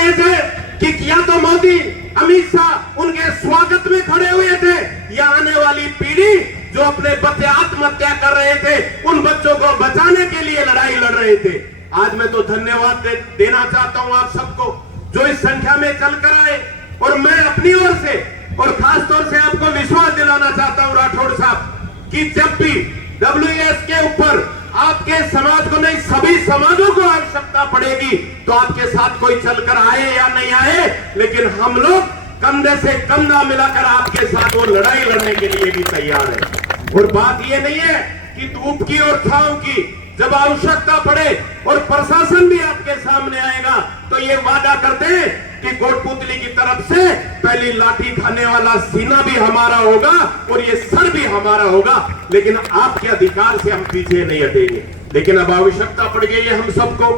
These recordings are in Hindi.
रहे थे कि क्या तो मोदी अमित शाह उनके स्वागत में खड़े हुए थे, या आने वाली पीढ़ी जो अपने बच्चे आत्महत्या कर रहे थे उन बच्चों को बचाने के लिए लड़ाई लड़ रहे थे। आज मैं तो धन्यवाद देना चाहता हूं आप सबको जो इस संख्या में चल कर आए, और मैं अपनी ओर से और खास तौर से आपको विश्वास दिलाना चाहता हूं राठौड़ साहब कि जब भी WES के ऊपर आपके समाज को नहीं सभी समाजों को आवश्यकता पड़ेगी तो आपके साथ कोई चलकर आए या नहीं आए, लेकिन हम लोग कंधे से कंधा मिलाकर आपके साथ वो लड़ाई लड़ने के लिए भी तैयार है। और बात ये नहीं है कि धूप की और छांव की, जब आवश्यकता पड़े और प्रशासन भी आपके सामने आएगा तो ये वादा करते हैं कि कोटपुतली की तरफ से पहली लाठी खाने वाला सीना भी हमारा होगा और ये सर भी हमारा होगा, लेकिन आपके अधिकार से हम पीछे नहीं हटेंगे। लेकिन अब आवश्यकता पड़ गई है हम सबको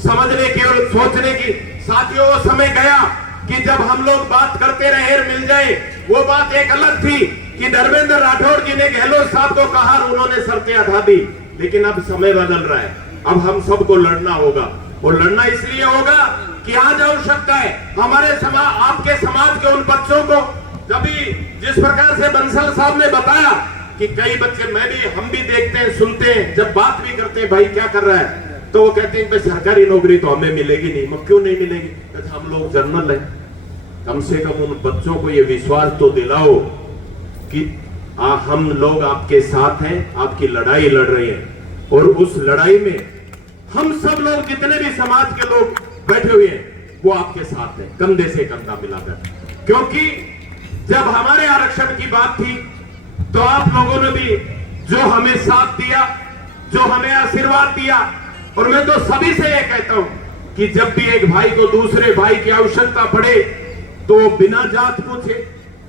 समझने की और सोचने की। साथियों, वो समय गया कि जब हम लोग बात करते रहे मिल जाए, वो बात एक अलग थी कि धर्मेंद्र राठौड़ जी ने गहलोत साहब को कहा, उन्होंने शर्तें हटा दी। लेकिन अब समय बदल रहा है, अब हम सबको लड़ना होगा, और लड़ना इसलिए होगा कि आज आवश्यकता है हमारे समाज, आपके समाज के उन बच्चों को, जब जिस प्रकार से बंसल साहब ने बताया कि कई बच्चे, हम भी देखते हैं सुनते हैं, जब बात भी करते हैं भाई क्या कर रहा है, तो वो कहते हैं सरकारी नौकरी तो हमें मिलेगी नहीं। क्यों नहीं मिलेगी? कहते हम लोग जर्नल हैं। कम से कम उन बच्चों को ये विश्वास तो दिलाओ कि हम लोग आपके साथ हैं, आपकी लड़ाई लड़ रहे हैं, और उस लड़ाई में हम सब लोग जितने भी समाज के लोग बैठे हुए हैं वो आपके साथ हैं, कंधे से कंधा मिलाकर। क्योंकि जब हमारे आरक्षण की बात थी तो आप लोगों ने भी जो हमें साथ दिया, जो हमें आशीर्वाद दिया, और मैं तो सभी से ये कहता हूं कि जब भी एक भाई को दूसरे भाई की आवश्यकता पड़े तो बिना जात पूछे,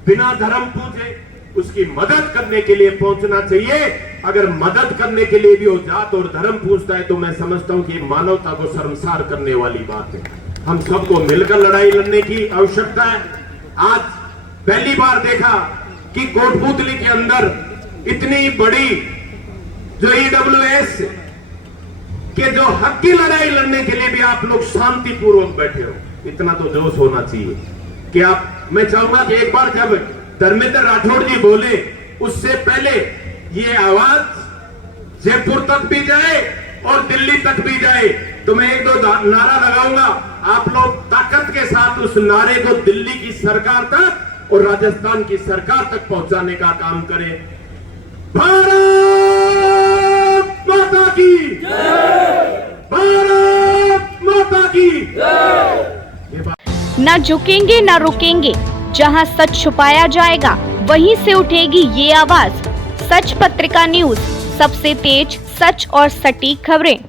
बिना धर्म पूछे उसकी मदद करने के लिए पहुंचना चाहिए। अगर मदद करने के लिए भी वो जात और धर्म पूछता है तो मैं समझता हूं कि मानवता को शर्मसार करने वाली बात है। हम सबको मिलकर लड़ाई लड़ने की आवश्यकता है। आज पहली बार देखा कि कोटपुतली के अंदर इतनी बड़ी जो EWS के जो हक की लड़ाई लड़ने के लिए भी आप लोग शांतिपूर्वक बैठे हो, इतना तो जोश होना चाहिए कि आप, मैं चाहूंगा कि एक बार जब धर्मेंद्र राठौड़ जी बोले उससे पहले ये आवाज जयपुर तक भी जाए और दिल्ली तक भी जाए, तो मैं एक दो नारा लगाऊंगा। आप लोग ताकत के साथ उस नारे को दिल्ली की सरकार तक और राजस्थान की सरकार तक पहुंचाने का काम करें। भारत माता की जय! भारत माता की जय! न झुकेंगे न रुकेंगे, जहां सच छुपाया जाएगा वहीं से उठेगी ये आवाज। सच पत्रिका न्यूज, सबसे तेज, सच और सटीक खबरें।